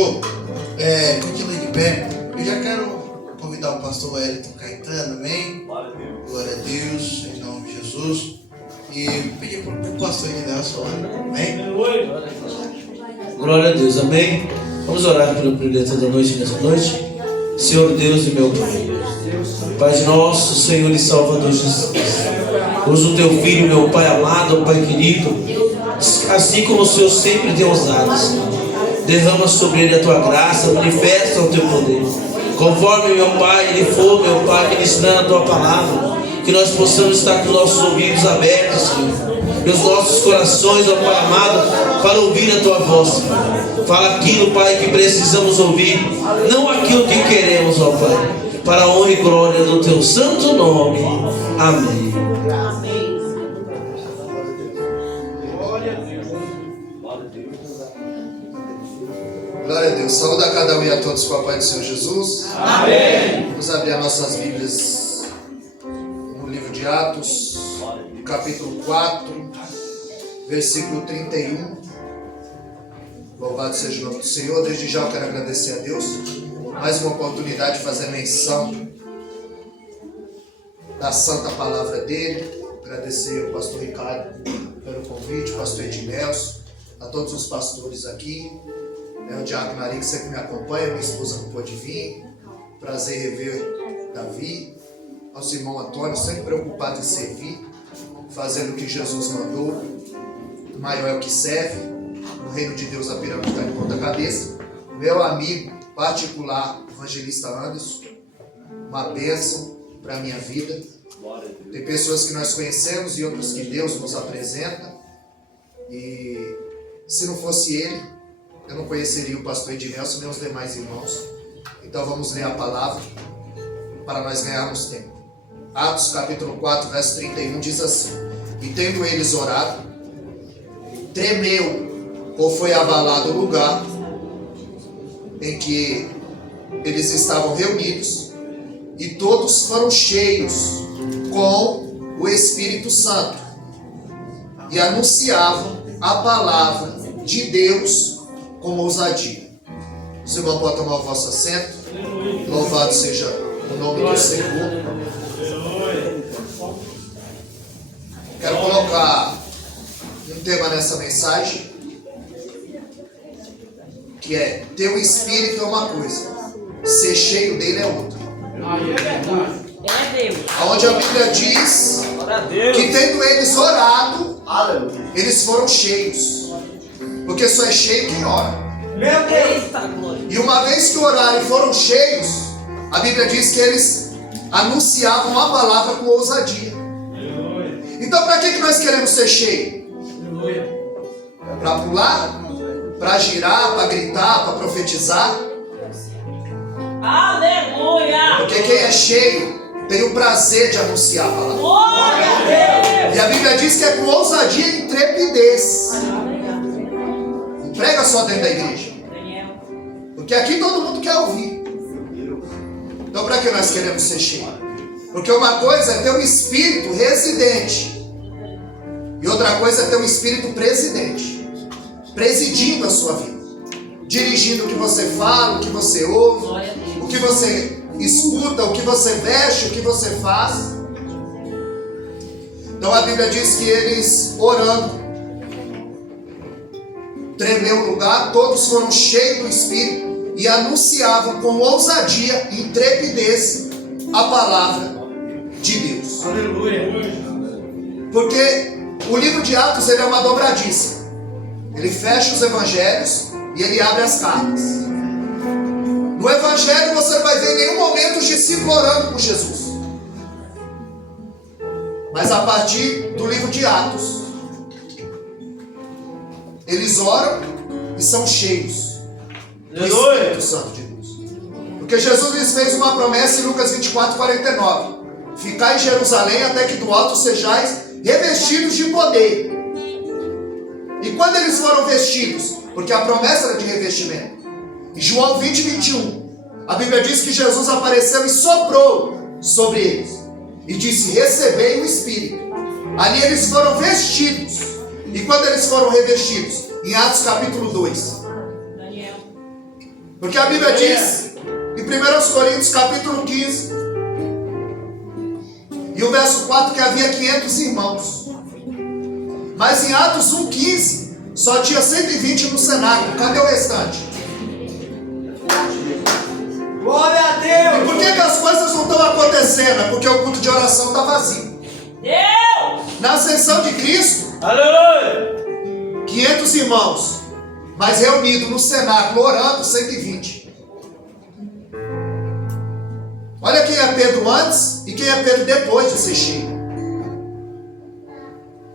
chegou, continue de pé. Eu já quero convidar o pastor Wellington Caetano, amém? Glória a Deus, em nome de Jesus. E pedir para o pastor Nelson, amém? Glória a Deus, amém? Vamos orar pelo brilhante da noite nessa noite. Senhor Deus e meu Pai, Pai de nosso Senhor e Salvador Jesus, usa o teu Filho, meu Pai amado, Pai querido, assim como o Senhor sempre tem usado, Senhor. Derrama sobre ele a tua graça, manifesta o teu poder, conforme, meu Pai, ele for, meu Pai, ministrando a tua palavra, que nós possamos estar com nossos ouvidos abertos, Senhor, e os nossos corações, ó Pai amado, para ouvir a tua voz, Senhor. Fala aquilo, Pai, que precisamos ouvir, não aquilo que queremos, ó Pai, para a honra e glória do teu santo nome. Amém. Glória a Deus. Saúde a cada um e a todos com a paz do Senhor Jesus. Amém. Vamos abrir as nossas Bíblias no livro de Atos, no capítulo 4, versículo 31. Louvado seja o nome do Senhor. Desde já eu quero agradecer a Deus. Mais uma oportunidade de fazer menção da santa palavra dele. Agradecer ao pastor Ricardo pelo convite, pastor Ednelson, a todos os pastores aqui. O Diácono Maria que sempre me acompanha, minha esposa não pôde vir. Prazer rever Davi. Nosso irmão Antônio, sempre preocupado em servir, fazendo o que Jesus mandou. O maior é o que serve. No reino de Deus a pirâmide está de ponta cabeça. Meu amigo particular, evangelista Anderson, uma bênção para a minha vida. Tem pessoas que nós conhecemos e outras que Deus nos apresenta. E se não fosse ele, eu não conheceria o pastor Ednelson nem os demais irmãos. Então vamos ler a palavra para nós ganharmos tempo. Atos capítulo 4, verso 31 diz assim: E tendo eles orado, tremeu ou foi abalado o lugar em que eles estavam reunidos, e todos foram cheios com o Espírito Santo e anunciavam a palavra de Deus com ousadia. Os irmãos podem tomar o vosso assento. Louvado seja o nome do Senhor. Quero colocar um tema nessa mensagem, que é: teu espírito é uma coisa, ser cheio dele é outra. Onde a Bíblia diz que tendo eles orado, eles foram cheios. Porque só é cheio quem ora. E uma vez que oraram e foram cheios, a Bíblia diz que eles anunciavam a palavra com ousadia. Então para que nós queremos ser cheios? Para pular? Para girar? Para gritar? Para profetizar? Aleluia! Porque quem é cheio tem o prazer de anunciar a palavra. Glória a Deus! E a Bíblia diz que é com ousadia e intrepidez. Não prega só dentro da igreja. Porque aqui todo mundo quer ouvir. Então para que nós queremos ser cheios? Porque uma coisa é ter um espírito residente, e outra coisa é ter um espírito presidente, presidindo a sua vida, dirigindo o que você fala, o que você ouve, o que você escuta, o que você veste, o que você faz. Então a Bíblia diz que eles orando, tremeu o lugar, todos foram cheios do Espírito e anunciavam com ousadia e intrepidez a palavra de Deus. Aleluia! Porque o livro de Atos ele é uma dobradiça. Ele fecha os evangelhos e ele abre as cartas. No evangelho você não vai ver em nenhum momento os discípulos orando com Jesus. Mas a partir do livro de Atos, eles oram e são cheios do Espírito Santo de Deus. Porque Jesus lhes fez uma promessa em Lucas 24, 49. Ficai em Jerusalém até que do alto sejais revestidos de poder. E quando eles foram vestidos? Porque a promessa era de revestimento. Em João 20, 21, a Bíblia diz que Jesus apareceu e soprou sobre eles. E disse: recebei o Espírito. Ali eles foram vestidos. E quando eles foram revestidos? Em Atos capítulo 2. Porque a Bíblia diz, em 1 Coríntios capítulo 15, e o verso 4, que havia 500 irmãos. Mas em Atos 1,15, só tinha 120 no cenáculo. Cadê o restante? Glória a Deus! E por que as coisas não estão acontecendo? É porque o culto de oração está vazio. Deus! Na ascensão de Cristo, Aleluia! 500 irmãos, mas reunidos no cenáculo, orando, 120. Olha quem é Pedro antes e quem é Pedro depois de ser cheio.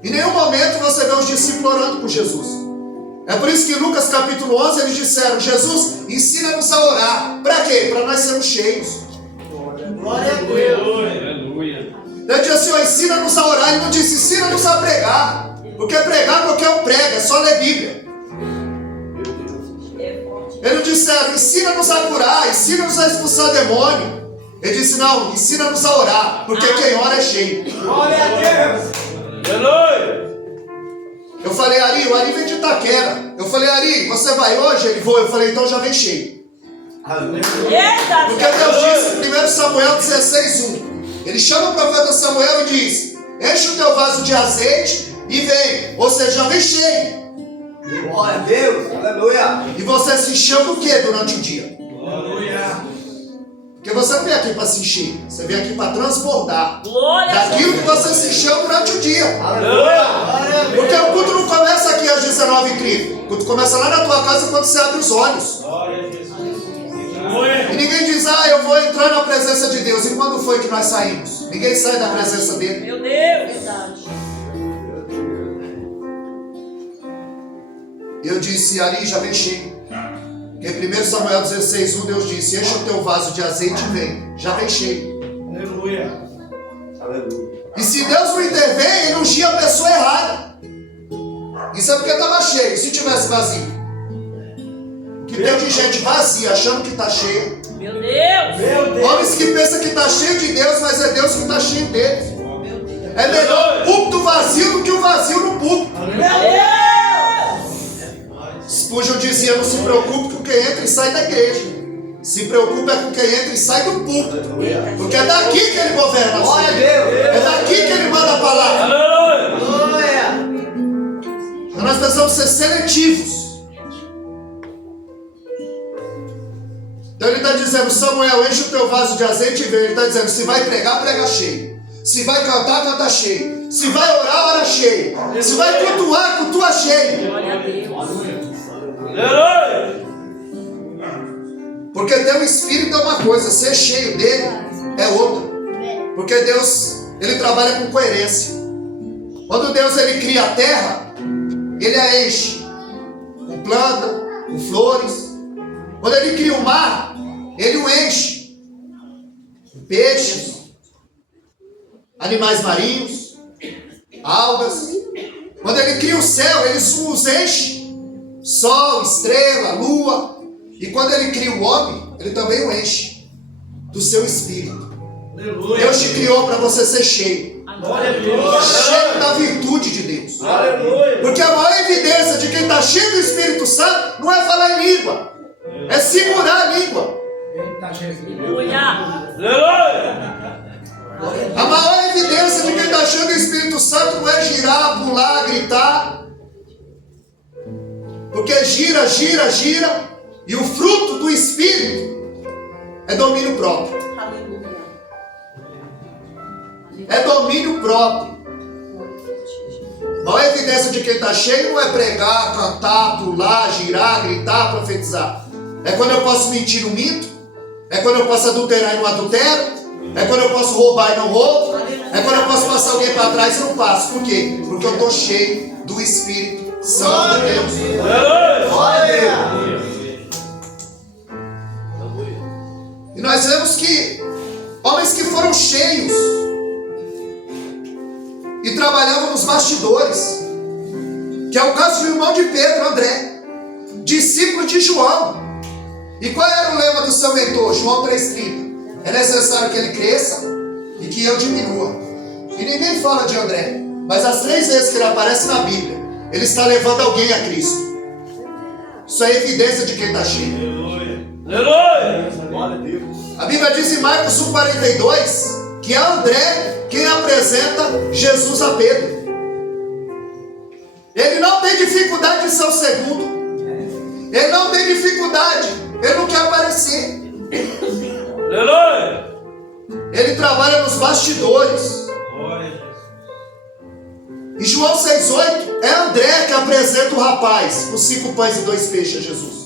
Em nenhum momento você vê os discípulos orando com Jesus. É por isso que em Lucas capítulo 11 eles disseram: Jesus, ensina-nos a orar. Para quê? Para nós sermos cheios. Glória a Deus! Aleluia! Ele disse assim: ó, ensina-nos a orar. Ele não disse ensina-nos a pregar. Porque pregar qualquer um prega, é só ler Bíblia. Eles disseram: ensina-nos a curar, ensina-nos a expulsar demônio. Ele disse: não, ensina-nos a orar, porque quem ora é cheio. Glória a Deus! Aleluia! Eu falei: Ari, o Ari vem de Itaquera. Eu falei: Ari, você vai hoje? Ele foi. Eu falei: então já vem cheio. Eita! Porque Deus disse em 1 Samuel 16:1. Ele chama o profeta Samuel e diz: enche o teu vaso de azeite e vem. Ou seja, já vem cheio. Glória a Deus! Aleluia! E você se encheu do que durante o dia? Aleluia! Porque você não veio aqui para se encher. Você veio aqui para transbordar Glória a daquilo Deus! que você se encheu durante o dia. Aleluia! Porque o culto não começa aqui às 19h30. O culto começa lá na tua casa quando você abre os olhos. E ninguém diz: ah, eu vou entrar na presença de Deus. E quando foi que nós saímos? Ninguém sai da presença dele. Meu Deus! Eu disse: Ari, já vem cheio. Porque em 1 Samuel 16:1 Deus disse: enche o teu vaso de azeite e vem. Já vem cheio. Aleluia! Aleluia! E se Deus não intervém, ele ungia a pessoa errada. Isso é porque estava cheio. E se tivesse vazio? Que tem de gente vazia, achando que está cheia. Meu Deus! Meu Deus! Homens que pensam que está cheio de Deus, mas é Deus que está cheio deles. É melhor o púlpito vazio do que o vazio no púlpito. Meu Deus! Spurgeon dizia: não se preocupe com quem entra e sai da igreja. Se preocupe com quem entra e sai do púlpito. Porque é daqui que ele governa. Glória a Deus! É daqui que ele manda a palavra. Aleluia! Glória! Então nós precisamos ser seletivos. Então ele está dizendo: Samuel, enche o teu vaso de azeite e vem. Ele está dizendo: se vai pregar, prega cheio. Se vai cantar, canta cheio. Se vai orar, ora cheio. Se vai cultuar, cultua cheio. Glória a Deus! Aleluia! Porque ter o Espírito é uma coisa, ser cheio dele é outra. Porque Deus, ele trabalha com coerência. Quando Deus ele cria a terra, ele a enche com planta, com flores. Quando ele cria o mar, ele o enche com peixes, animais marinhos, algas. Quando ele cria o céu, ele os enche, sol, estrela, lua. E quando ele cria o homem, ele também o enche do seu espírito. Aleluia! Deus te criou para você ser cheio. Glória a Deus! Cheio da virtude de Deus. Aleluia! Porque a maior evidência de quem está cheio do Espírito Santo não é falar em língua, é segurar a língua. Eita Jesus! Aleluia! Aleluia! A maior evidência de quem está cheio do Espírito Santo não é girar, pular, gritar. Porque gira, gira, gira. E o fruto do Espírito é domínio próprio. É domínio próprio. A maior evidência de quem está cheio não é pregar, cantar, pular, girar, gritar, profetizar. É quando eu posso mentir e não minto. É quando eu posso adulterar e não adultero. É quando eu posso roubar e não roubo. É quando eu posso passar alguém para trás e não passo. Por quê? Porque eu estou cheio do Espírito Santo de Deus. Aleluia! Glória a Deus. E nós vemos que homens que foram cheios e trabalhavam nos bastidores, que é o caso do irmão de Pedro, André, discípulo de João. E qual era o lema do seu mentor? João 3,30. É necessário que ele cresça e que eu diminua. E ninguém fala de André, mas as 3 vezes que ele aparece na Bíblia, ele está levando alguém a Cristo. Isso é evidência de quem está cheio. Aleluia. Glória a Deus. A Bíblia diz em Marcos 1,42 que é André quem apresenta Jesus a Pedro. Ele não tem dificuldade de ser o segundo. Ele não tem dificuldade. Ele não quer aparecer. Aleluia. Ele trabalha nos bastidores. Glória a Jesus. Em João 6,8 é André que apresenta o rapaz com 5 pães e 2 peixes a Jesus.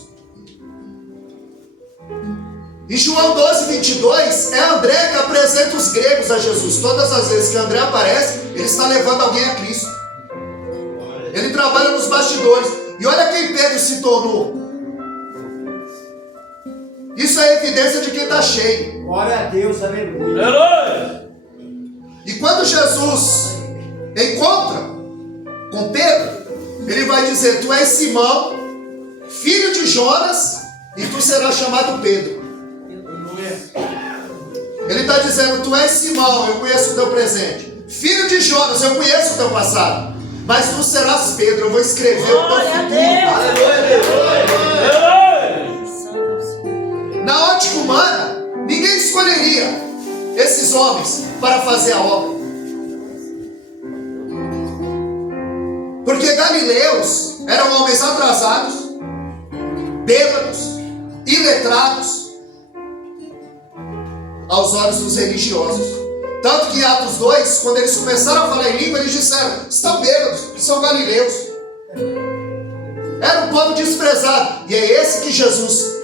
Em João 12,22 é André que apresenta os gregos a Jesus. Todas as vezes que André aparece, ele está levando alguém a Cristo. Ele trabalha nos bastidores. E olha quem Pedro se tornou. Isso é evidência de quem está cheio. Glória a Deus, aleluia. Aleluia. E quando Jesus encontra com Pedro, ele vai dizer: tu és Simão, filho de Jonas, e tu serás chamado Pedro. Ele está dizendo: tu és Simão, eu conheço o teu presente. Filho de Jonas, eu conheço o teu passado. Mas tu serás Pedro, eu vou escrever o teu Glória a futuro. Deus. Na ótica humana, ninguém escolheria esses homens para fazer a obra. Porque galileus eram homens atrasados, bêbados, iletrados, aos olhos dos religiosos. Tanto que em Atos 2, quando eles começaram a falar em língua, eles disseram: estão bêbados, são galileus. Era um povo desprezado. E é esse que Jesus...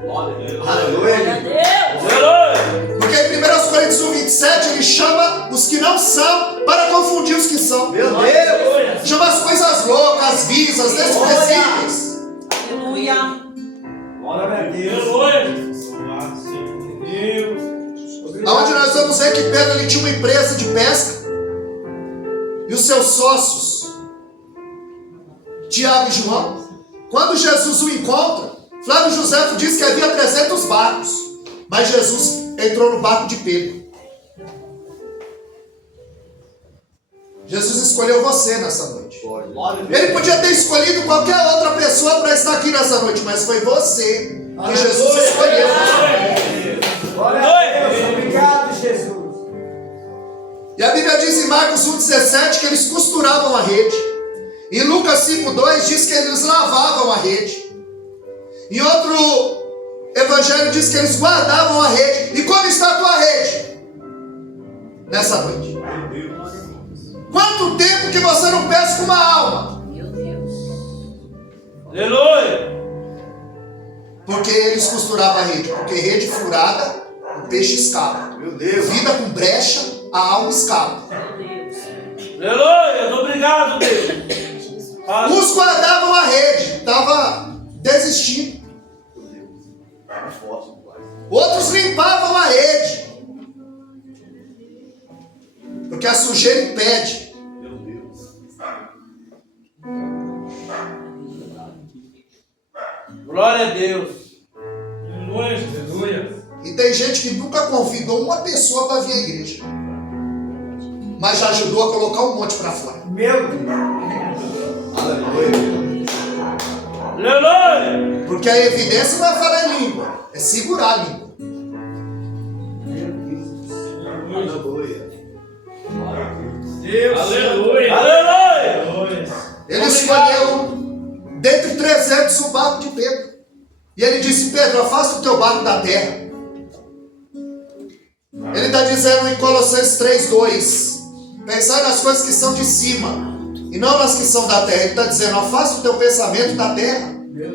Glória a Aleluia. Deus. Aleluia. Porque em 1 Coríntios 1,27 ele chama os que não são para confundir os que são. Meu Deus. Chama as coisas loucas, as vis, as desprezíveis. Aleluia. Glória a Deus. Aleluia. Deus. Onde nós vamos ver que Pedro ele tinha uma empresa de pesca. E os seus sócios, Tiago e João, quando Jesus o encontra, Flávio Josefo diz que havia 300 barcos. Mas Jesus entrou no barco de Pedro. Jesus escolheu você nessa noite. Ele podia ter escolhido qualquer outra pessoa para estar aqui nessa noite, mas foi você que Jesus escolheu. Glória a Deus. Obrigado, Jesus. E a Bíblia diz em Marcos 1,17 que eles costuravam a rede. Em Lucas 5,2 diz que eles lavavam a rede. Em outro evangelho diz que eles guardavam a rede. E como está a tua rede nessa noite? Quanto tempo que você não pesca uma alma? Meu Deus. Aleluia. Porque eles costuravam a rede. Porque rede furada, o peixe escapa. Meu Deus. Vida com brecha, a alma escapa. Meu Deus. Aleluia. Obrigado, Deus. Uns guardavam a rede, estava desistindo. Outros limpavam a rede, porque a sujeira impede. Meu Deus. Glória a Deus. Aleluia. E tem gente que nunca convidou uma pessoa para vir à igreja, mas já ajudou a colocar um monte para fora. Meu Deus. Aleluia. Aleluia. Porque a evidência não é falar em língua, é segurar a língua. Aleluia. Deus. Aleluia. Aleluia. Ele escolheu dentre 300 o barco de Pedro. E ele disse: Pedro, afasta o teu barco da terra. Ele está dizendo em Colossenses 3,2: pensar nas coisas que são de cima e não nas que são da terra. Ele está dizendo: afasta o teu pensamento da terra. Meu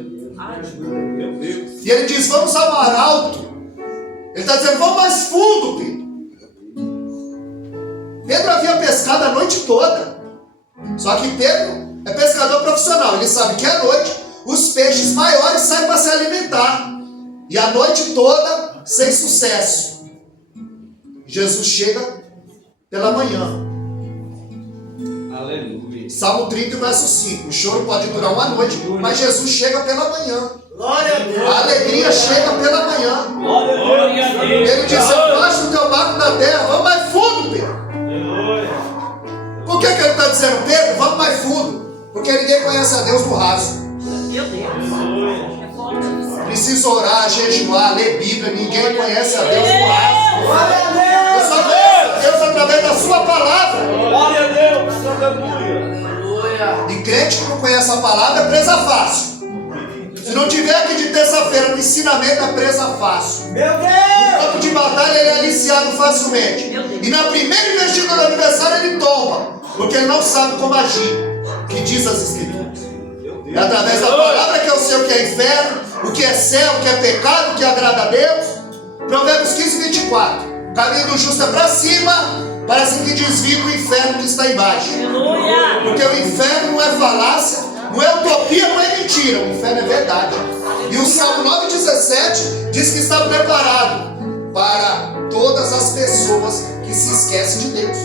Deus. E ele diz: vamos ao mar alto. Ele está dizendo: vamos mais fundo, Pedro. Pedro havia pescado a noite toda. Só que Pedro é pescador profissional. Ele sabe que à noite os peixes maiores saem para se alimentar. E a noite toda sem sucesso. Jesus chega pela manhã. Aleluia. Salmo 30, verso 5. O choro pode durar uma noite, mas Jesus chega pela manhã. Glória a Deus. A alegria chega pela manhã. Glória a Deus. Ele diz: afasta o teu barco da terra, vamos mais fundo, Pedro. Aleluia. Por que ele está dizendo: Pedro, vamos mais fundo? Porque ninguém conhece a Deus no raso. Meu Deus. É forte isso. precisa orar, jejuar, ler Bíblia. Ninguém conhece a Deus por raça. Eu só conheço a Deus através da sua palavra. Glória a Deus. Aleluia. E crente que não conhece a palavra é presa fácil. Se não tiver aqui de terça-feira no ensinamento, é presa fácil. Meu No Deus! campo de batalha ele é aliciado facilmente. E na primeira investida do adversário ele tomba, porque ele não sabe como agir. Que diz as Escrituras. É através da palavra que eu sei o que é inferno, o que é céu, o que é pecado, o que agrada a Deus. Provérbios 15, 24. O caminho do justo é para cima, parece que desvia do inferno que está embaixo. Aleluia! Porque o inferno não é falácia, não é utopia, não é mentira. O inferno é verdade. E o Salmo 9,17 diz que está preparado para todas as pessoas que se esquecem de Deus.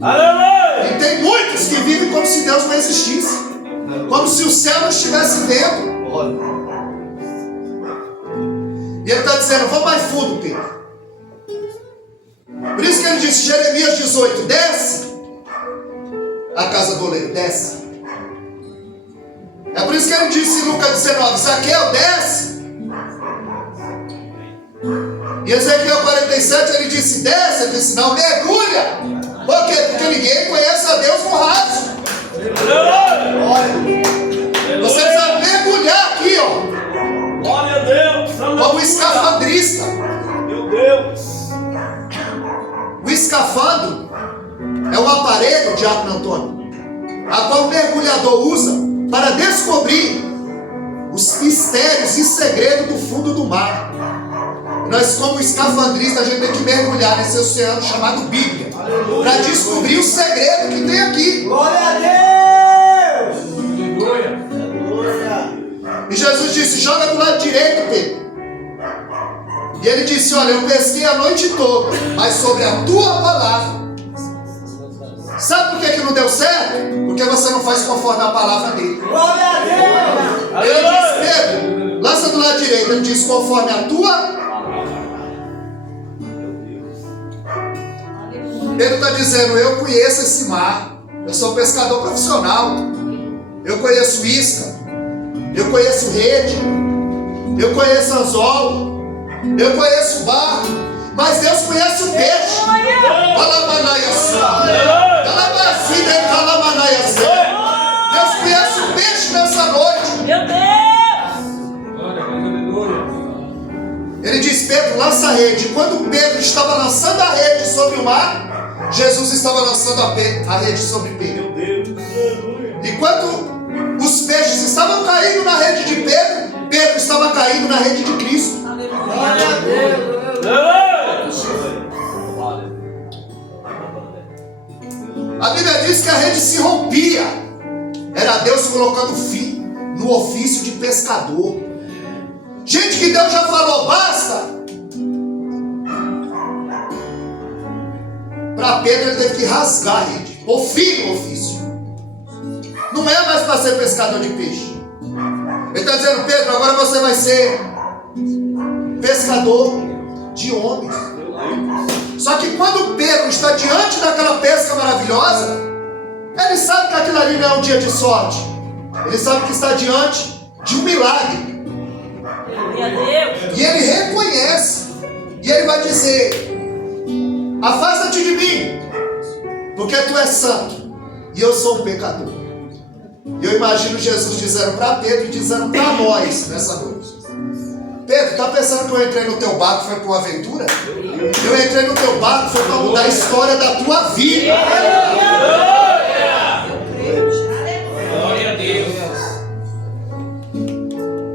Aleluia. E tem muitos que vivem como se Deus não existisse, como se o céu não estivesse vendo. E ele está dizendo: vamos mais fundo, Pedro. Por isso que ele disse, Jeremias 18, desce a casa do oleiro, desce. É por isso que ele disse em Lucas 19, Zaqueu, desce. E Ezequiel 47 ele disse, desce. Ele disse, não, mergulha. Por quê? Porque ninguém conhece a Deus no raso. Você precisa mergulhar aqui, ó, Glória a Deus. como escafandrista. Meu Deus. O escafandro é um aparelho, Diácono Antônio, a qual o mergulhador usa para descobrir os mistérios e segredos do fundo do mar. Nós, como escafandrista, a gente tem que mergulhar nesse oceano chamado Bíblia, para descobrir o segredo que tem aqui. Glória a Deus! E Jesus disse, joga do lado direito, Pedro. E ele disse, olha, eu pesquei a noite toda, mas sobre a tua palavra. Sabe por que não deu certo? Porque você não faz conforme a palavra dele. Glória a Deus! Ele disse, Pedro, lança do lado direito. Ele disse, conforme a tua. Pedro está dizendo, eu conheço esse mar. Eu sou pescador profissional. Eu conheço isca. Eu conheço rede. Eu conheço anzol. Eu conheço barco. Mas Deus conhece o peixe. Deus conhece o peixe nessa noite. Meu Deus! Ele diz, Pedro, lança a rede. Quando Pedro estava lançando a rede sobre o mar, Jesus estava lançando a rede sobre Pedro. Meu Deus. Aleluia. E quando os peixes estavam caindo na rede de Pedro, Pedro estava caindo na rede de Cristo. Glória a Deus! A Bíblia diz que a rede se rompia. Era Deus colocando fim no ofício de pescador. Gente que Deus já falou, basta. Para Pedro ele teve que rasgar a rede, pôr fim no ofício. Não é mais para ser pescador de peixe. Ele está dizendo, Pedro, agora você vai ser pescador de homens. Só que quando Pedro está diante daquela pesca maravilhosa, ele sabe que aquilo ali não é um dia de sorte. Ele sabe que está diante de um milagre. Glória a Deus! E ele reconhece. E ele vai dizer, afasta-te de mim, porque tu és santo e eu sou um pecador. E eu imagino Jesus dizendo para Pedro e dizendo para nós nessa noite, Pedro, tá pensando que eu entrei no teu barco foi para uma aventura? Eu entrei no teu barco foi para mudar a história da tua vida. Glória a Deus.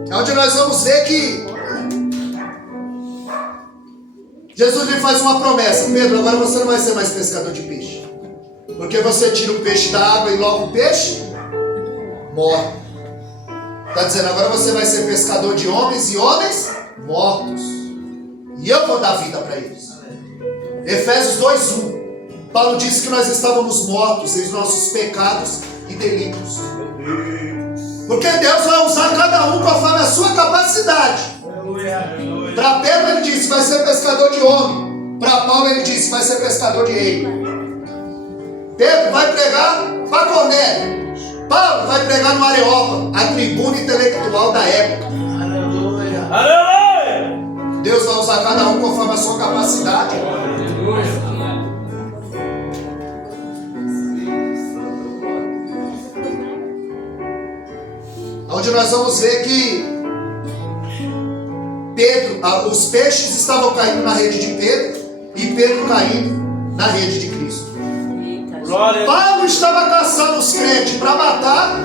É onde nós vamos ver que Jesus lhe faz uma promessa. Pedro, agora você não vai ser mais pescador de peixe, porque você tira o peixe da água e logo o peixe morre. Está dizendo, agora você vai ser pescador de homens e homens mortos. E eu vou dar vida para eles. Efésios 2:1. Paulo disse que nós estávamos mortos em nossos pecados e delitos. Porque Deus vai usar cada um conforme a sua capacidade. Para Pedro ele disse, vai ser pescador de homem. Para Paulo ele disse, vai ser pescador de rei. Pedro vai pregar para Cornélio. Paulo vai pregar no Areópago, a tribuna intelectual da época. a sua capacidade. Onde nós vamos ver que Pedro, os peixes estavam caindo na rede de Pedro e Pedro caindo na rede de Cristo. Glória. Paulo estava caçando os crentes para matar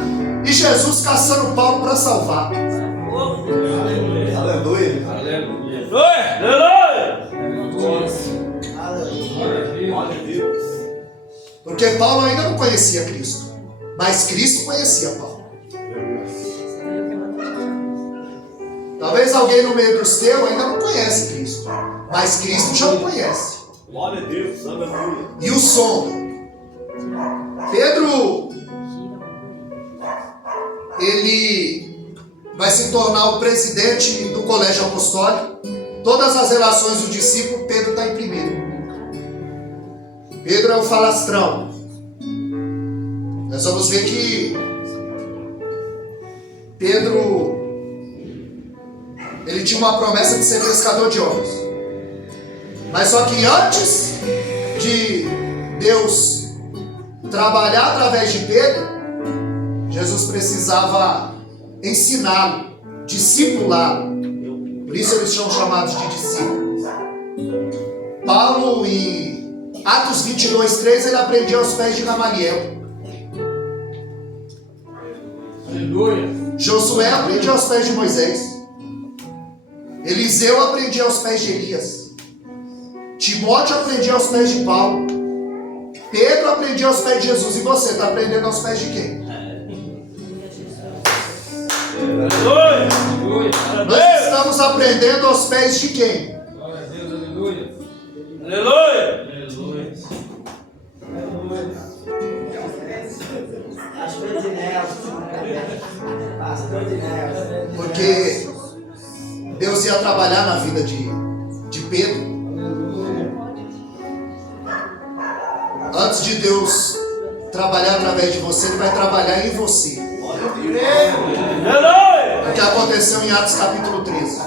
e Jesus caçando Paulo para salvar. Aleluia. Aleluia. Aleluia. Porque Paulo ainda não conhecia Cristo, mas Cristo conhecia Paulo. Talvez alguém no meio dos teus ainda não conhece Cristo, mas Cristo já o conhece. Glória a Deus. Aleluia. E o som. Pedro, ele vai se tornar o presidente do colégio apostólico. Todas as relações do discípulo, Pedro está em primeiro. Pedro é o falastrão. Nós vamos ver que Pedro, ele tinha uma promessa de ser pescador de homens. Mas só que antes de Deus trabalhar através de Pedro, Jesus precisava ensiná-lo, discipulá-lo. Por isso eles são chamados de discípulos. Paulo, em Atos 22:3, ele aprendia aos pés de Gamaliel. Aleluia. Josué aprendia aos pés de Moisés. Eliseu aprendia aos pés de Elias. Timóteo aprendia aos pés de Paulo. Pedro aprendia aos pés de Jesus. E você está aprendendo aos pés de quem? Aleluia. Nós estamos aprendendo aos pés de quem? Glória a Deus. Aleluia. Aleluia. Porque Deus ia trabalhar na vida de Pedro. Antes de Deus trabalhar através de você, Ele vai trabalhar em você. Aleluia. O que aconteceu em Atos capítulo 13.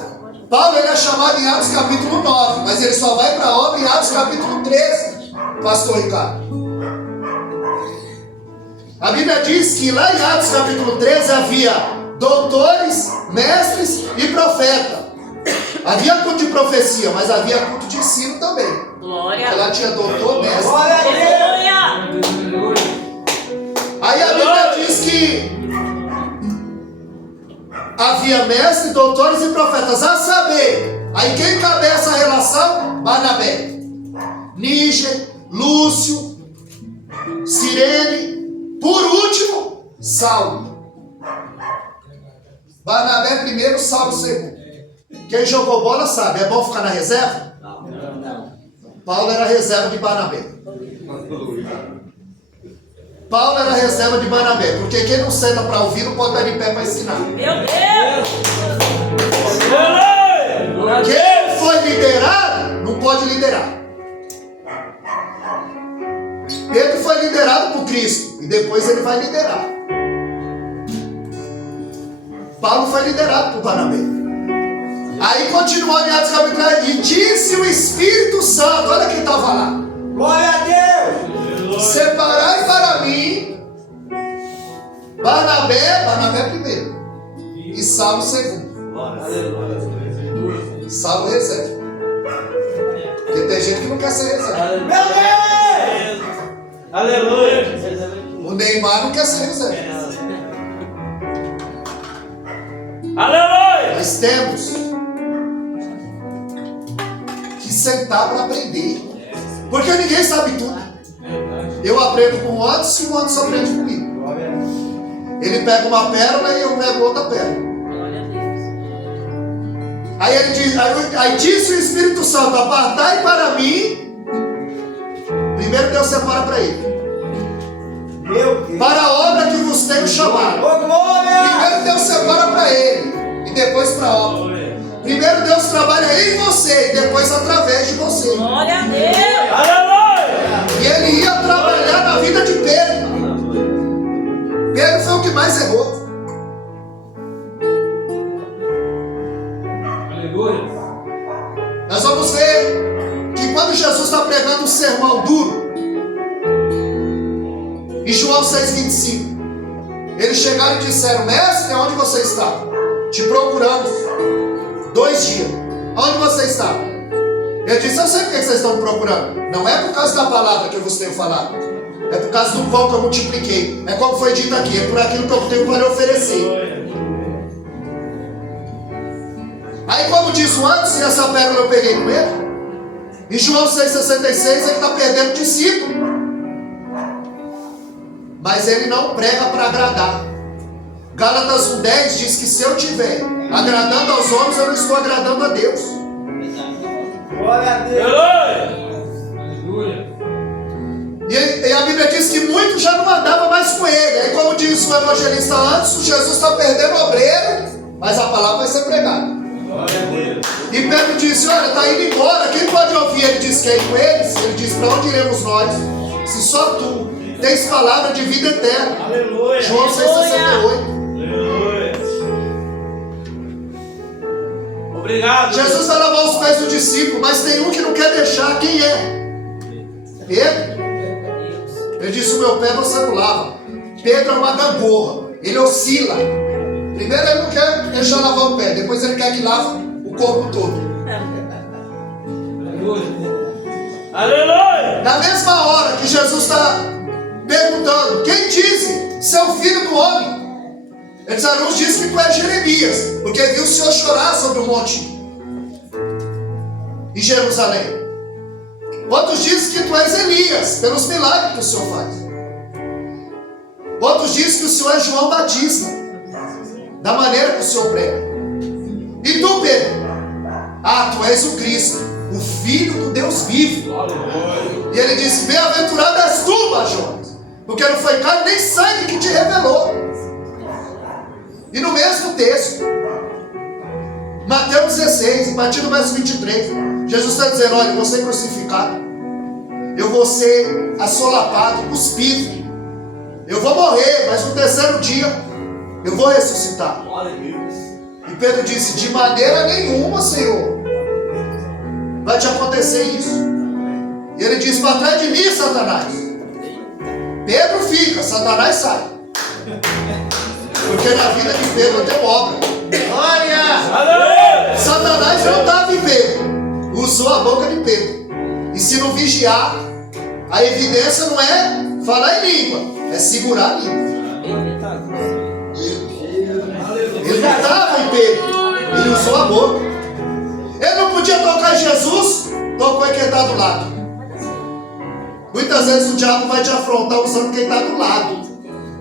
Paulo, ele é chamado em Atos capítulo 9, mas ele só vai para a obra em Atos capítulo 13, pastor Ricardo. A Bíblia diz que lá em Atos capítulo 13 havia doutores, mestres e profetas. Havia culto de profecia, mas havia culto de ensino também. Glória. Ela tinha doutor, mestre. Aleluia. Aí a Bíblia diz que havia mestres, doutores e profetas. A saber, aí quem encabeça a relação? Barnabé, Níger, Lúcio, Cirene, por último, Saulo. Barnabé primeiro, Saulo segundo. Quem jogou bola sabe, é bom ficar na reserva? Não. Paulo era reserva de Barnabé. Paulo era reserva de Barnabé, porque quem não senta para ouvir não pode dar de pé para ensinar. Meu Deus. Aleluia. Quem foi liderado não pode liderar. Pedro foi liderado por Cristo e depois ele vai liderar. Paulo foi liderado por Barnabé. Aí continuou em Atos capítulo 3 e disse o Espírito Santo, olha quem estava lá: Glória a Deus. separai para mim Barnabé primeiro e Saulo segundo. Saulo reserva. Porque tem gente que não quer ser reserva. Meu Deus. Aleluia. O Neymar não quer ser reserva. Aleluia. Nós temos que sentar para aprender. Porque ninguém sabe tudo. Eu aprendo com o Anderson e o Anderson aprende comigo. Ele pega uma pérola e eu pego outra pérola. Glória a Deus. Aí ele diz, aí disse o Espírito Santo: apartai para mim. Primeiro Deus separa para ele. Meu Deus. Para a obra que vos tenho chamado. Ô, glória. Primeiro Deus separa para ele e depois para a obra. Primeiro Deus trabalha em você e depois através de você. Glória a Deus. Aleluia. E ele ia trabalhar na vida de Pedro. Pedro foi o que mais errou. Aleluia. Nós vamos ver que quando Jesus está pregando um sermão duro, em João 6,25, eles chegaram e disseram: mestre, onde você está? Te procuramos 2 dias. Onde você está? Ele disse: eu sei por que vocês estão me procurando. Não é por causa da palavra que eu vos tenho falado, é por causa do pão que eu multipliquei. É como foi dito aqui, é por aquilo que eu tenho para lhe oferecer. Aí, como diz o antes, e essa pérola eu peguei com ele, em João 6,66 ele está perdendo discípulo, mas ele não prega para agradar. Gálatas 1,10 diz que se eu estiver agradando aos homens, eu não estou agradando a Deus. Glória a Deus. Aleluia. E a Bíblia diz que muitos já não andavam mais com ele. Aí, como disse o evangelista antes, o Jesus está perdendo o obreiro, mas a palavra vai ser pregada. Glória a Deus. E Pedro disse: olha, está indo embora, quem pode ouvir? Ele disse: quer ir com eles? Ele disse: para onde iremos nós? Se só tu tens palavra de vida eterna. Aleluia. João 6,68. Aleluia. Obrigado. Jesus vai lavar os pés do discípulo, mas tem um que não quer deixar. Quem é? Pedro. Ele disse: o meu pé você não lava. Pedro é uma gangorra, ele oscila. Primeiro ele não quer deixar lavar o pé, depois ele quer que lave o corpo todo. Aleluia. Na mesma hora que Jesus está perguntando: quem disse ser o filho do homem? Eles uns dizem que tu és Jeremias, porque viu o Senhor chorar sobre o monte em Jerusalém. Outros dizem que tu és Elias, pelos milagres que o Senhor faz. Outros dizem que o Senhor é João Batista, da maneira que o Senhor prega. E tu, Pedro? Ah, tu és o Cristo, o Filho do Deus vivo. E ele disse: bem-aventurado és tu, Jonas, porque não foi carne nem sangue que te revelou. E no mesmo texto, Mateus 16, a partir do verso 23, Jesus está dizendo: olha, eu vou ser crucificado, eu vou ser assolapado, cuspido, eu vou morrer, mas no terceiro dia eu vou ressuscitar. E Pedro disse: de maneira nenhuma, Senhor, vai te acontecer isso. E ele disse: para trás de mim, Satanás. Pedro fica, Satanás sai. Porque na vida de Pedro tem obra. Olha! Satanás não estava em Pedro, usou a boca de Pedro. E se não vigiar, a evidência não é falar em língua, é segurar a língua. Ele não estava em Pedro, ele usou a boca. Ele não podia tocar em Jesus, tocou em quem está do lado. Muitas vezes o diabo vai te afrontar usando quem está do lado,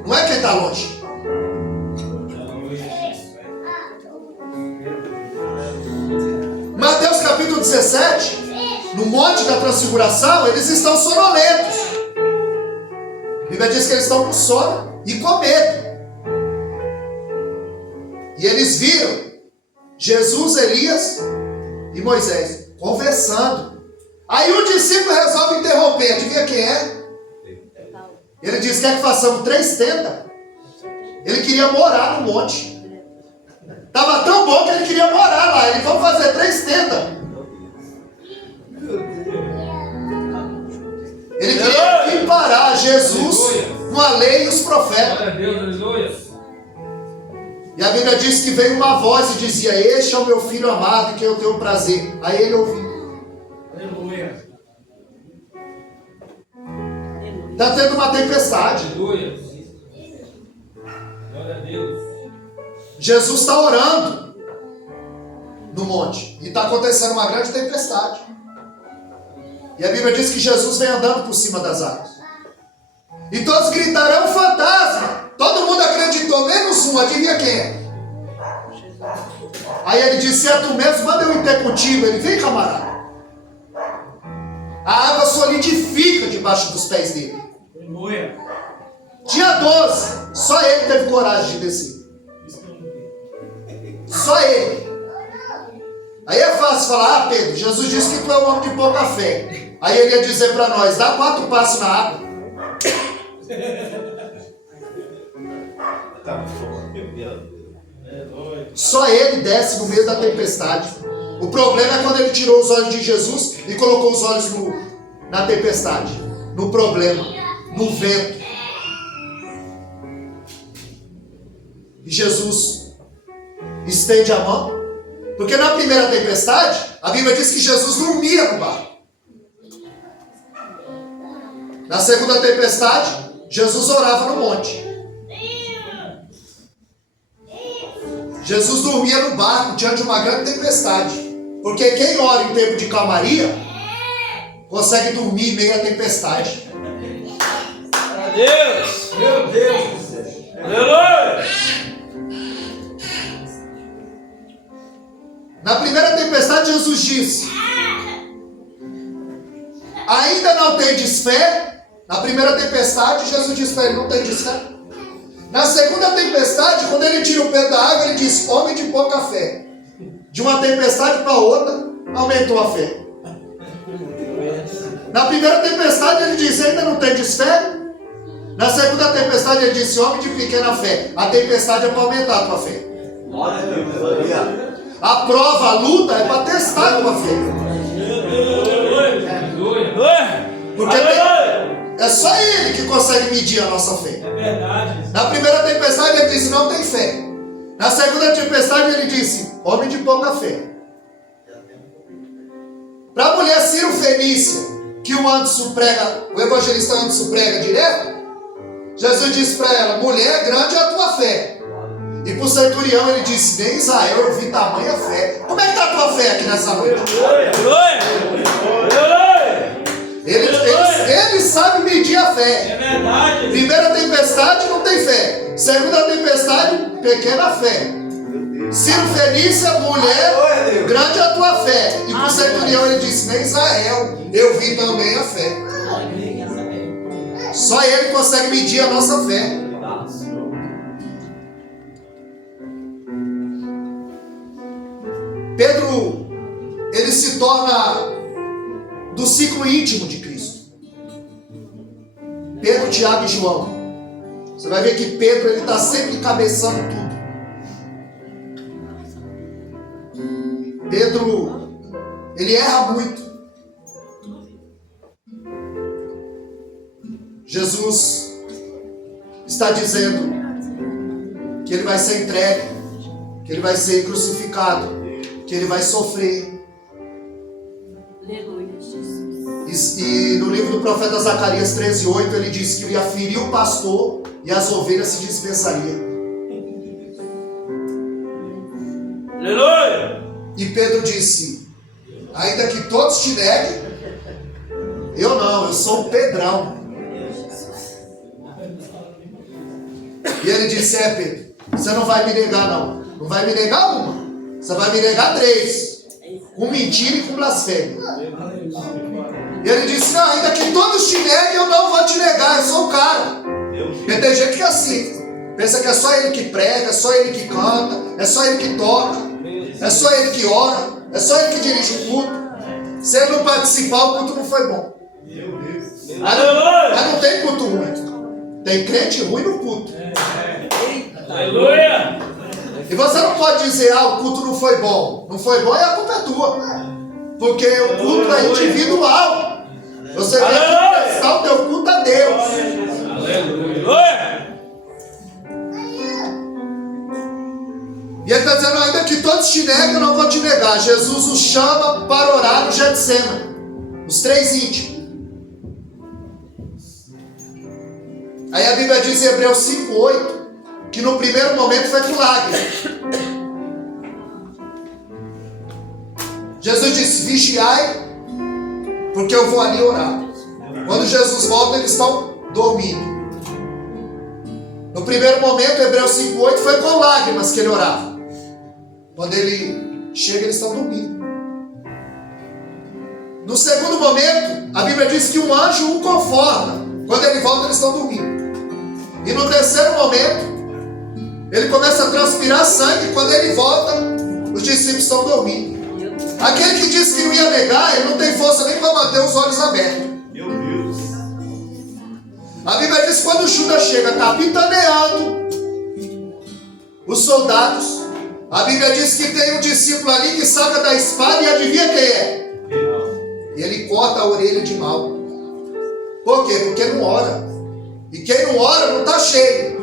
não é quem está longe. Mateus capítulo 17, no Monte da Transfiguração, eles estão sonolentos. A Bíblia diz que eles estão com sono e com medo. E eles viram Jesus, Elias e Moisés conversando. Aí o discípulo resolve interromper. Adivinha quem é? Ele diz: quer que façamos 3 tendas? Ele queria morar no monte. Estava tão bom que ele queria morar lá. Ele: vamos fazer 3 tendas. Ele queria equiparar Jesus com a lei e os profetas. Glória a Deus, aleluia. E a Bíblia diz que veio uma voz e dizia: este é o meu filho amado em quem eu tenho prazer. Aí ele ouviu. Aleluia. Está tendo uma tempestade. Aleluia. Glória a Deus. Jesus está orando no monte. E está acontecendo uma grande tempestade. E a Bíblia diz que Jesus vem andando por cima das águas. E todos gritaram: é um fantasma. Todo mundo acreditou, menos um. Adivinha quem é? Aí ele disse: é tu mesmo, manda eu ir ter contigo. Ele: vem, camarada. A água solidifica debaixo dos pés dele. Aleluia. Tinha 12, só ele teve coragem de descer. Só ele. Aí é fácil falar: ah, Pedro, Jesus disse que tu é um homem de pouca fé. Aí ele ia dizer para nós: dá 4 passos na água. Só ele desce no meio da tempestade. O problema é quando ele tirou os olhos de Jesus e colocou os olhos na tempestade, no problema, no vento. E Jesus estende a mão, porque na primeira tempestade, a Bíblia diz que Jesus dormia no barco. Na segunda tempestade, Jesus orava no monte. Jesus dormia no barco diante de uma grande tempestade. Porque quem ora em tempo de calmaria, consegue dormir em meio à tempestade. Deus! Meu Deus do céu! Aleluia! Na primeira tempestade, Jesus disse: ainda não tendes fé? Na primeira tempestade, Jesus disse para ele: não tendes fé? Na segunda tempestade, quando ele tira o pé da água, ele disse: homem de pouca fé. De uma tempestade para outra, aumentou a fé. Na primeira tempestade, ele disse: ainda não tendes fé? Na segunda tempestade, ele disse: homem de pequena fé. A tempestade é para aumentar a tua fé. A prova, a luta é para testar a tua fé. Porque é só ele que consegue medir a nossa fé. É verdade. Na primeira tempestade ele disse: não tem fé. Na segunda tempestade ele disse: homem de pouca fé. Para a mulher Ciro Fenícia, que o evangelista Anderson prega direto, Jesus disse para ela: mulher, grande é a tua fé. E para o centurião ele disse: nem Israel eu vi tamanha fé. Como é que está a tua fé aqui nessa noite? Ele sabe medir a fé. É verdade. Primeira tempestade, não tem fé. Segunda tempestade, pequena fé. Ciro Fenícia, mulher, grande a tua fé. E para o centurião ele disse: nem Israel eu vi também a fé. Só ele consegue medir a nossa fé. Pedro, ele se torna do ciclo íntimo de Cristo. Pedro, Tiago e João. Você vai ver que Pedro, ele está sempre encabeçando tudo. Pedro, ele erra muito. Jesus está dizendo que ele vai ser entregue, que ele vai ser crucificado, que ele vai sofrer. Aleluia, Jesus. E no livro do profeta Zacarias 13:8 ele diz que ia ferir o pastor e as ovelhas se dispersariam. Aleluia! E Pedro disse: ainda que todos te neguem, eu não, eu sou o Pedrão. E ele disse: Pedro, você não vai me negar não. Não vai me negar uma, você vai me negar 3. Com mentira e com blasfêmia. E ele disse: não, ainda que todos te neguem, eu não vou te negar, eu sou o cara. Porque tem gente que é assim, pensa que é só ele que prega, é só ele que canta, é só ele que toca, é só ele que ora, é só ele que dirige o culto. Se ele não participar, o culto não foi bom. Mas não tem culto ruim. Tem crente ruim no culto. Aleluia! E você não pode dizer: o culto não foi bom. Não foi bom e a culpa é tua. Porque o culto é individual. Você tem que prestar o teu culto a Deus. Aleluia! E ele está dizendo: ainda que todos te neguem, eu não vou te negar. Jesus os chama para orar no Getsemane. Os 3 íntimos. Aí a Bíblia diz em Hebreus 5:8 que no primeiro momento foi com lágrimas. Jesus disse: vigiai, porque eu vou ali orar. Quando Jesus volta, eles estão dormindo. No primeiro momento, Hebreus 5:8 foi com lágrimas que ele orava. Quando ele chega, eles estão dormindo. No segundo momento, a Bíblia diz que um anjo o conforta. Quando ele volta, eles estão dormindo. E no terceiro momento, ele começa a transpirar sangue. Quando ele volta, os discípulos estão dormindo. Aquele que disse que não ia negar, ele não tem força nem para manter os olhos abertos. Meu Deus! A Bíblia diz que quando Judas chega capitaneando os soldados, A Bíblia diz que tem um discípulo ali que saca da espada e adivinha quem é? E ele corta a orelha de mal. Por quê? Porque não ora. E quem não ora não está cheio.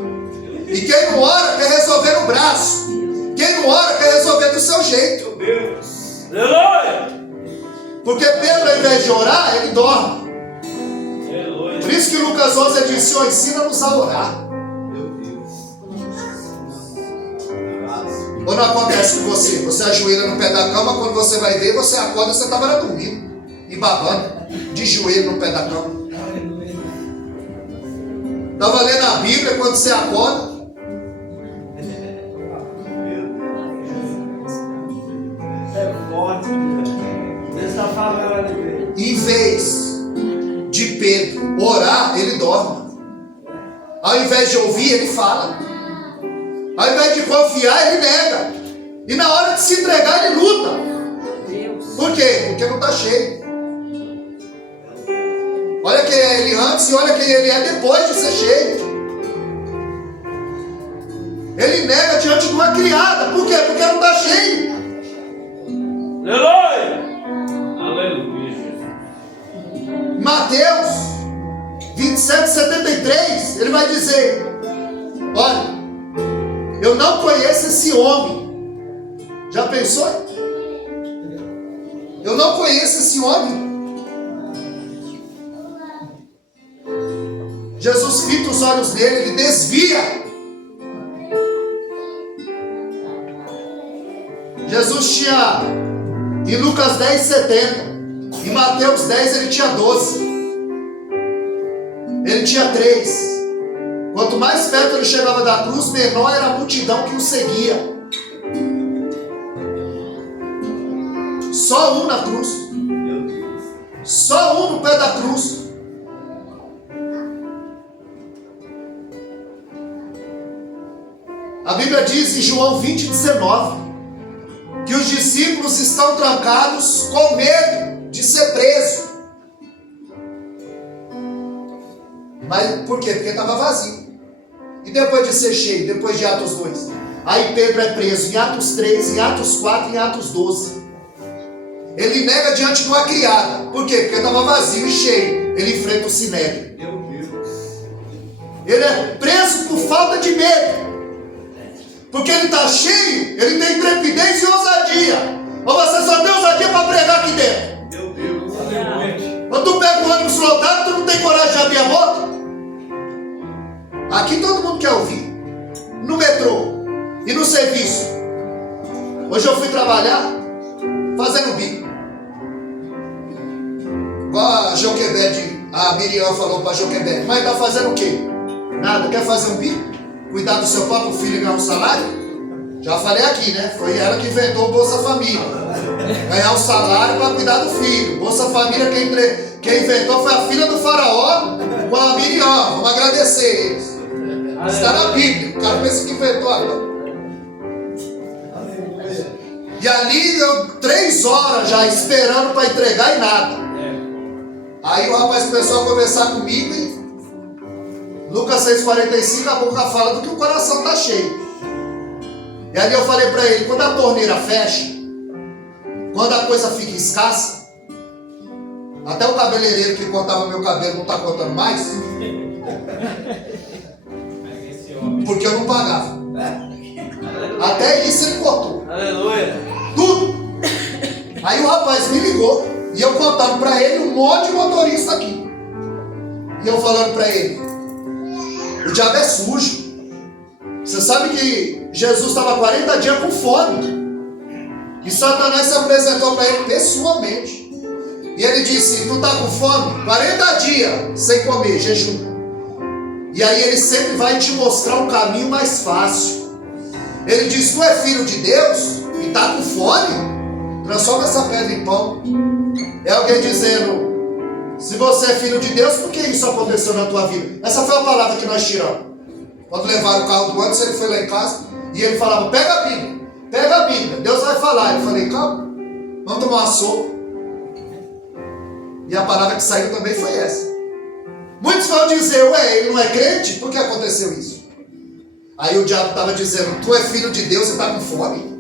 E quem não ora quer resolver no braço. Quem não ora quer resolver do seu jeito. Aleluia! Porque Pedro, ao invés de orar, ele dorme. Aleluia! Por isso que Lucas 11 diz: Senhor, ensina-nos a orar. Ou não acontece com você? Você ajoelha no pé da cama, quando você vai ver, você acorda, você estava dormindo e babando, de joelho no pé da cama. Estava lendo a Bíblia, quando você acorda. É forte. Deus está falando. Em vez de Pedro orar, ele dorme. Ao invés de ouvir, ele fala. Ao invés de confiar, ele nega. E na hora de se entregar, ele luta. Por quê? Porque não está cheio. Olha quem é ele antes e olha quem ele é depois de ser cheio. Ele nega diante de uma criada. Por quê? Porque não está cheio. Aleluia! Aleluia, Jesus. Mateus 27:73, ele vai dizer: olha, eu não conheço esse homem. Já pensou? Eu não conheço esse homem. Jesus fita os olhos dele, ele desvia. Jesus tinha, em Lucas 10:70, em Mateus 10 ele tinha 12. Ele tinha 3. Quanto mais perto ele chegava da cruz, menor era a multidão que o seguia. Só um na cruz. Só um no pé da cruz. A Bíblia diz em João 20:19 que os discípulos estão trancados com medo de ser presos. Mas por quê? Porque estava vazio. E depois de ser cheio, depois de Atos 2, aí Pedro é preso em Atos 3, em Atos 4, em Atos 12. Ele nega diante de uma criada. Por quê? Porque estava vazio e cheio. Ele enfrenta o sinédrio. Ele é preso por falta de medo. Porque ele está cheio, ele tem intrepidez e ousadia. Ou você só tem ousadia para pregar aqui dentro? Meu Deus, aleluia. Quando tu pega um ônibus lotado, tu não tem coragem de abrir a boca? Aqui todo mundo quer ouvir. No metrô e no serviço. Hoje eu fui trabalhar fazendo bico. Igual a Joquebede, a Miriam falou para Joquebede: mas tá fazendo o quê? Nada, quer fazer um bico? Cuidar do seu próprio filho e ganhar um salário? Já falei aqui, né? Foi ela que inventou o Bolsa Família. Ganhar um salário para cuidar do filho. Bolsa Família, quem inventou foi a filha do faraó com a Miriam. Vamos agradecer eles. Está na Bíblia. O cara pensa que inventou agora. E ali eu 3 horas já esperando para entregar e nada. Aí o rapaz começou a conversar comigo e Lucas 6,45, a boca fala do que o coração está cheio. E ali eu falei para ele: quando a torneira fecha, quando a coisa fica escassa, até o cabeleireiro que cortava meu cabelo não está cortando mais, porque eu não pagava. Até isso ele cortou. Aleluia. Tudo. Aí o rapaz me ligou e eu contando para ele um monte de motorista aqui. E eu falando para ele: o diabo é sujo. Você sabe que Jesus estava 40 dias com fome. E Satanás se apresentou para ele pessoalmente. E ele disse: tu está com fome? 40 dias sem comer, jejum. E aí ele sempre vai te mostrar um caminho mais fácil. Ele diz: tu é filho de Deus e está com fome? Transforma essa pedra em pão. É alguém dizendo: se você é filho de Deus, por que isso aconteceu na tua vida? Essa foi a palavra que nós tiramos. Quando levaram o carro do antes, ele foi lá em casa e ele falava: pega a Bíblia, pega a Bíblia, Deus vai falar. Eu falei: calma, vamos tomar uma sopa. E a palavra que saiu também foi essa. Muitos vão dizer: ué, ele não é crente? Por que aconteceu isso? Aí o diabo estava dizendo: tu é filho de Deus e está com fome?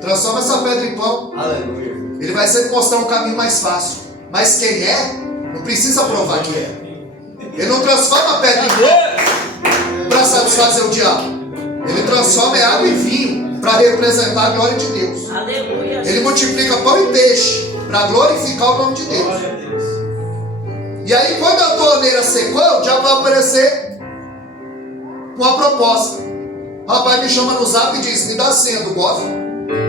Transforma essa pedra em pão. Aleluia. Ele vai sempre mostrar um caminho mais fácil. Mas quem é, não precisa provar que é. Ele não transforma a pedra em pão para satisfazer o diabo. Ele transforma água em vinho para representar a glória de Deus. Aleluia. Ele multiplica pão e peixe para glorificar o nome de Deus. E aí quando a torneira secou, o diabo vai aparecer com uma proposta. O rapaz me chama no zap e diz: me dá a senha do GOV,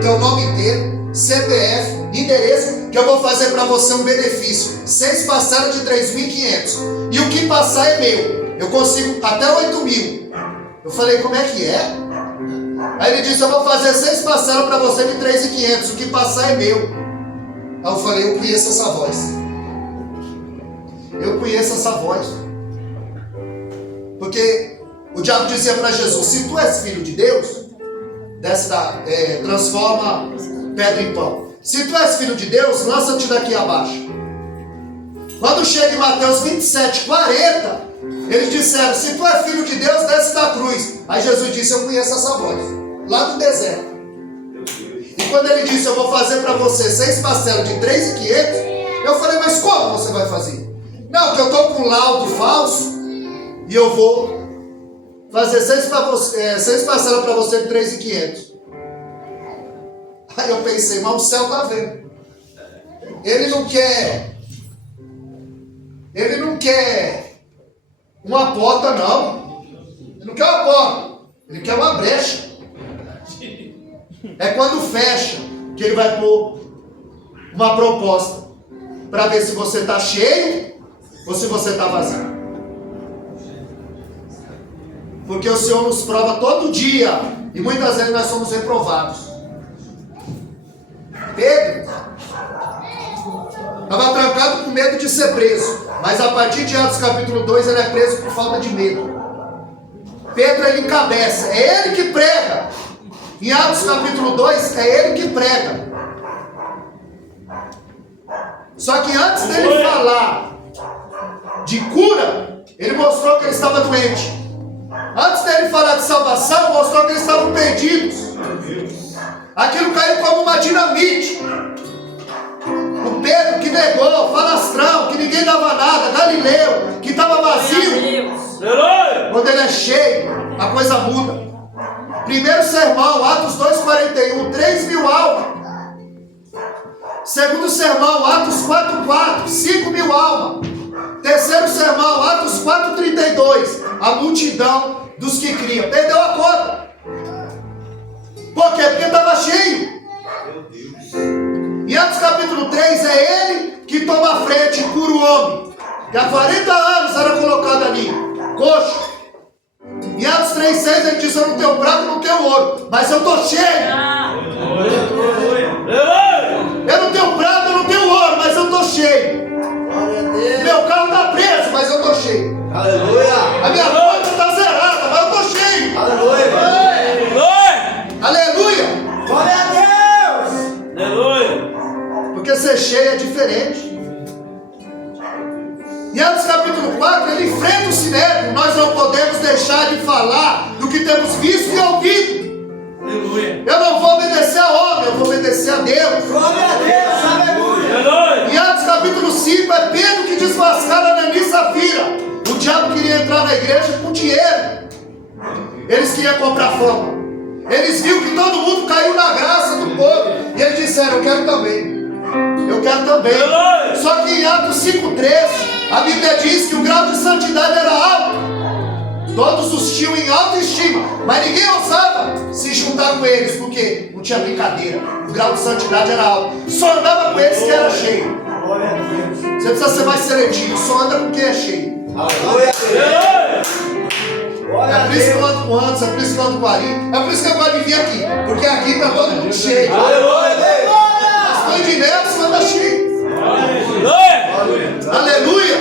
teu nome inteiro, CPF, endereço, que eu vou fazer para você um benefício. 6 parcelas de 3.500. E o que passar é meu. Eu consigo até 8.000. Eu falei: como é que é? Aí ele disse: eu vou fazer 6 parcelas para você de 3.500. O que passar é meu. Aí eu falei: eu conheço essa voz. Eu conheço essa voz. Porque o diabo dizia para Jesus: se tu és filho de Deus, transforma pedra em pão. Se tu és filho de Deus, lança-te daqui abaixo. Quando chega em Mateus 27, 40, eles disseram: se tu és filho de Deus, desce da cruz. Aí Jesus disse: eu conheço essa voz, lá do deserto. E quando ele disse: eu vou fazer para você 6 parcelas de 3.500, eu falei: mas como você vai fazer? Não, que eu estou com um laudo falso e eu vou fazer 6 parcelas para você de 3.500. Aí eu pensei: mas o céu está vendo. Ele não quer uma porta, não. Ele não quer uma porta. Ele quer uma brecha. É quando fecha que ele vai pôr uma proposta para ver se você está cheio ou se você está vazio. Porque o Senhor nos prova todo dia e muitas vezes nós somos reprovados. Pedro estava trancado com medo de ser preso, mas a partir de Atos capítulo 2 ele é preso por falta de medo. Pedro, ele encabeça, é ele que prega. Em Atos capítulo 2 é ele que prega. Só que antes dele falar de cura, ele mostrou que ele estava doente. Antes dele falar de salvação, mostrou que eles estavam perdidos. Aquilo caiu como uma dinamite. O Pedro que negou, falastrão, que ninguém dava nada, Galileu, que estava vazio. Quando ele é cheio, a coisa muda. Primeiro sermão, Atos 2,41, 3.000 almas. Segundo sermão, Atos 4,4, 5.000 almas. Terceiro sermão, Atos 4,32, a multidão dos que criam. Perdeu a conta. Por quê? Porque estava cheio. Em Atos capítulo 3 é ele que toma a frente e cura o homem, que há 40 anos era colocado ali, coxo. Em Atos 3,6 ele diz: eu não tenho prata, não tenho ouro, mas eu estou cheio. Eu não tenho prata, eu não tenho ouro, mas eu estou cheio. Meu carro está preso, mas eu estou cheio. Aleluia. A minha conta está zerada, mas eu estou cheio. Aleluia. Aleluia. Glória a Deus. Aleluia. Porque ser cheio é diferente. Em Atos capítulo 4 ele enfrenta o sinédrio. Nós não podemos deixar de falar do que temos visto e ouvido. Aleluia. Eu não vou obedecer a homem, eu vou obedecer a Deus. Glória a Deus. Aleluia. Aleluia. Em Atos capítulo 5 é Pedro que desmascara Ananias e Safira. O diabo queria entrar na igreja com dinheiro. Eles queriam comprar fama. Eles viram que todo mundo caiu na graça do povo. E eles disseram: eu quero também. Eu quero também. Aleluia. Só que em Atos 5,13 a Bíblia diz que o grau de santidade era alto. Todos os tinham em alta estima, mas ninguém ousava se juntar com eles, porque não tinha brincadeira. O grau de santidade era alto. Só andava com eles que era cheio. Glória a Deus. Você precisa ser mais seletivo. Só anda com quem é cheio. Aleluia. Glória É a por isso que eu Deus. ando com o Anderson, é por isso que eu ando com o Ari. É por isso que eu gosto de vir aqui, porque aqui está todo mundo cheio. Aleluia. Mas de Nelson anda cheio. Aleluia. Aleluia.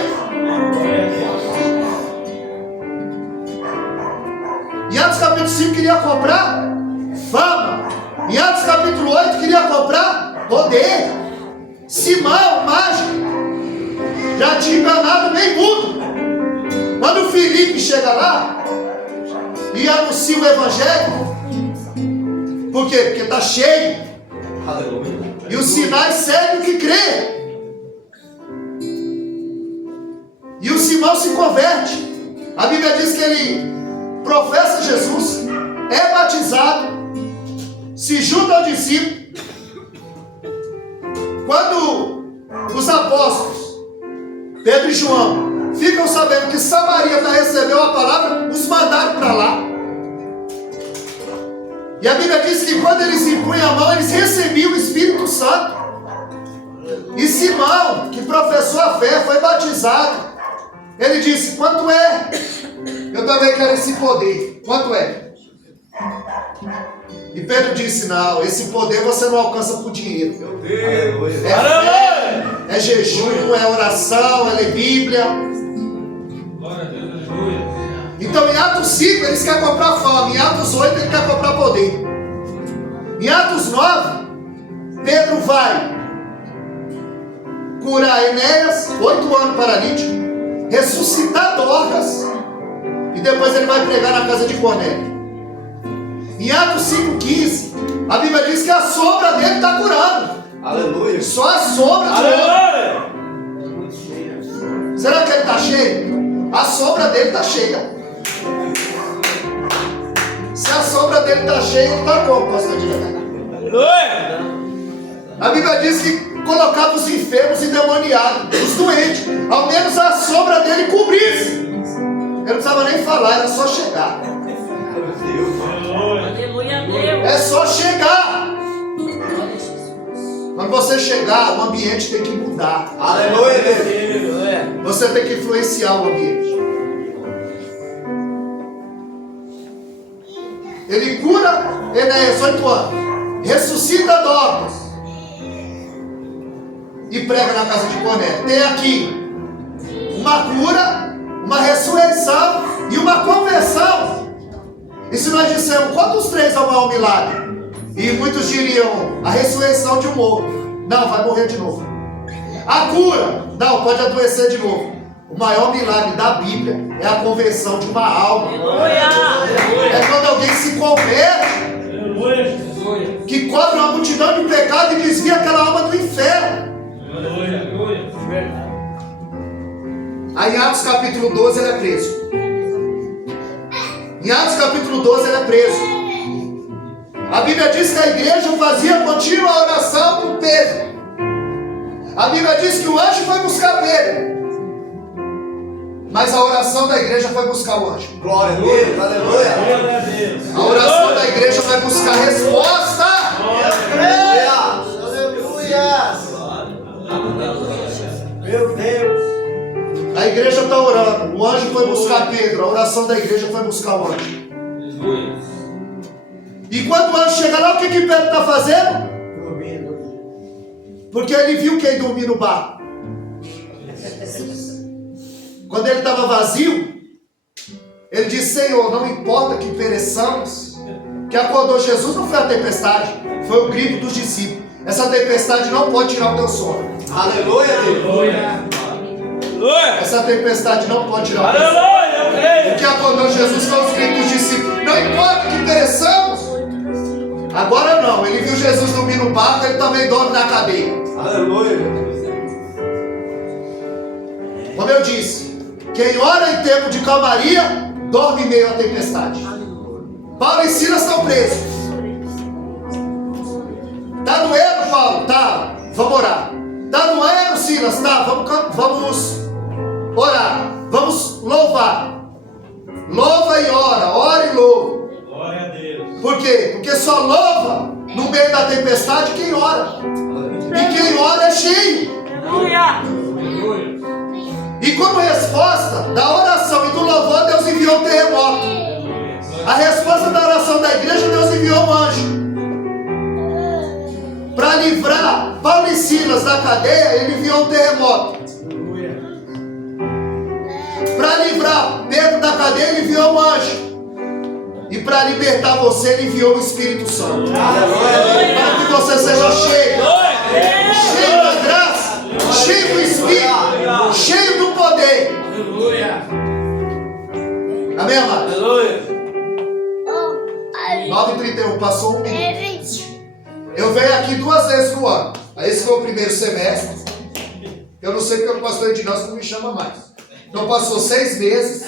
Em Atos capítulo 5 queria comprar fama. Em Atos capítulo 8 queria comprar poder. Simão, mágico, já tinha enganado meio mundo. Quando Filipe chega lá e anuncia o evangelho, por quê? Porque está cheio. E os sinais seguem o que crê. E o Simão se converte. A Bíblia diz que ele professa Jesus, é batizado, se junta ao discípulo. Quando os apóstolos, Pedro e João, ficam sabendo que Samaria já recebeu a palavra, os mandaram para lá. E a Bíblia diz que quando eles impunham a mão, eles recebiam o Espírito Santo. E Simão, que professou a fé, foi batizado. Ele disse: quanto é? Eu também quero esse poder. Quanto é? E Pedro disse: não, esse poder você não alcança por dinheiro. É fé, é jejum, é oração, é ler Bíblia. Então em Atos 5 eles querem comprar fome, em Atos 8 ele quer comprar poder. Em Atos 9, Pedro vai curar Enéas, 8 anos paralítico, ressuscitar Dorcas, e depois ele vai pregar na casa de Cornélio. Em Atos 5,15, a Bíblia diz que a sombra dele está curando. Aleluia. Só a sombra de Aleluia. Será que ele está cheio? A sombra dele está cheia. Se a sombra dele está cheia, ele está como, pastor Diego? Aleluia. A Bíblia diz que colocava os enfermos e endemoniados, os doentes, ao menos a sombra dele cobrisse. Ele não precisava nem falar, era só chegar. Aleluia a Deus. É só chegar. Quando você chegar, o ambiente tem que mudar. Aleluia, Deus. Você tem que influenciar o ambiente. Ele cura Enéas, 8 anos, ressuscita Dorcas e prega na casa de Cornélio. Tem aqui uma cura, uma ressurreição e uma conversão. E se nós dissermos qual dos três é o maior milagre? E muitos diriam a ressurreição de um morto. Não, vai morrer de novo. A cura, não, pode adoecer de novo. O maior milagre da Bíblia é a conversão de uma alma. É quando alguém se converte, que cobre uma multidão de pecado e desvia aquela alma do inferno. Aí em Atos capítulo 12 ele é preso. Em Atos capítulo 12 ele é preso. A Bíblia diz que a igreja fazia contínua oração por Pedro. A Bíblia diz que o anjo foi buscar Pedro, mas a oração da igreja foi buscar o anjo. Glória a Deus. Aleluia. A oração da igreja vai buscar resposta. Meu Deus. A igreja está orando, o anjo foi buscar Pedro, a oração da igreja foi buscar o anjo. E quando o anjo chega lá, o que Pedro está fazendo? Porque ele viu quem dormia no barco. Quando ele estava vazio, ele disse: Senhor, não importa que pereçamos. Que acordou Jesus não foi a tempestade, foi o grito dos discípulos. Essa tempestade não pode tirar o teu sono. Aleluia, Deus. Essa tempestade não pode tirar o teu sono. O que acordou Jesus foi os gritos dos discípulos. Não importa que pereçamos. Agora não, ele viu Jesus dormir no barco, ele também dorme na cadeia. Aleluia. Como eu disse, quem ora em tempo de calmaria, dorme em meio à tempestade. Paulo e Silas estão presos. Tá doendo, Paulo? Tá, vamos orar. Tá doendo, Silas? Tá, vamos orar. Vamos louvar. Louva e ora, ora e louva. Glória a Deus. Por quê? Porque só louva no meio da tempestade quem ora. E quem ora é cheio. Aleluia. E como resposta da oração e do louvor, Deus enviou um terremoto. A resposta da oração da igreja, Deus enviou um anjo. Para livrar Paulo e Silas da cadeia, ele enviou um terremoto. Para livrar Pedro da cadeia, ele enviou um anjo. E para libertar você, ele enviou o Espírito Santo. Para que você seja cheio. Cheio da graça, cheio do Espírito, cheio do poder. Amém, amados? 9h31, passou um minuto. Eu venho aqui 2 Aí esse foi o primeiro semestre. Eu não sei porque o pastor Edinaldo não me chama mais. Então passou 6 meses.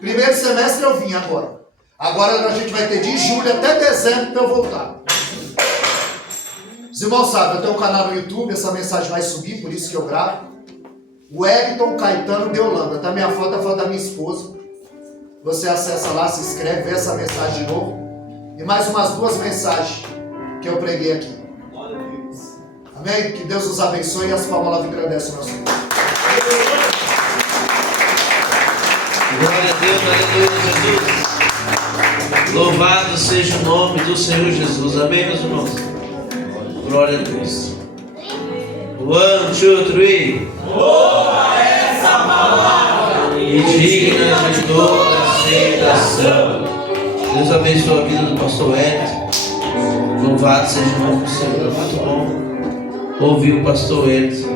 Primeiro semestre eu vim agora. Agora a gente vai ter de julho até dezembro para eu voltar. Os irmãos sabem, eu tenho um canal no YouTube, essa mensagem vai subir, por isso que eu gravo. Wellington Caetano de Holanda. Tá minha foto, a foto da minha esposa. Você acessa lá, se inscreve, vê essa mensagem de novo. E mais umas 2 mensagens que eu preguei aqui. Amém? Que Deus nos abençoe e as palmas agradecem o nosso Deus. Glória a Deus, aleluia, Jesus. Louvado seja o nome do Senhor Jesus. Amém, meus irmãos? Glória a Deus. 1, 2, 3. Boa essa palavra. E digna de toda aceitação. Deus abençoe a vida do pastor Edson. Louvado seja o nome do Senhor. Muito bom ouvir o pastor Edson.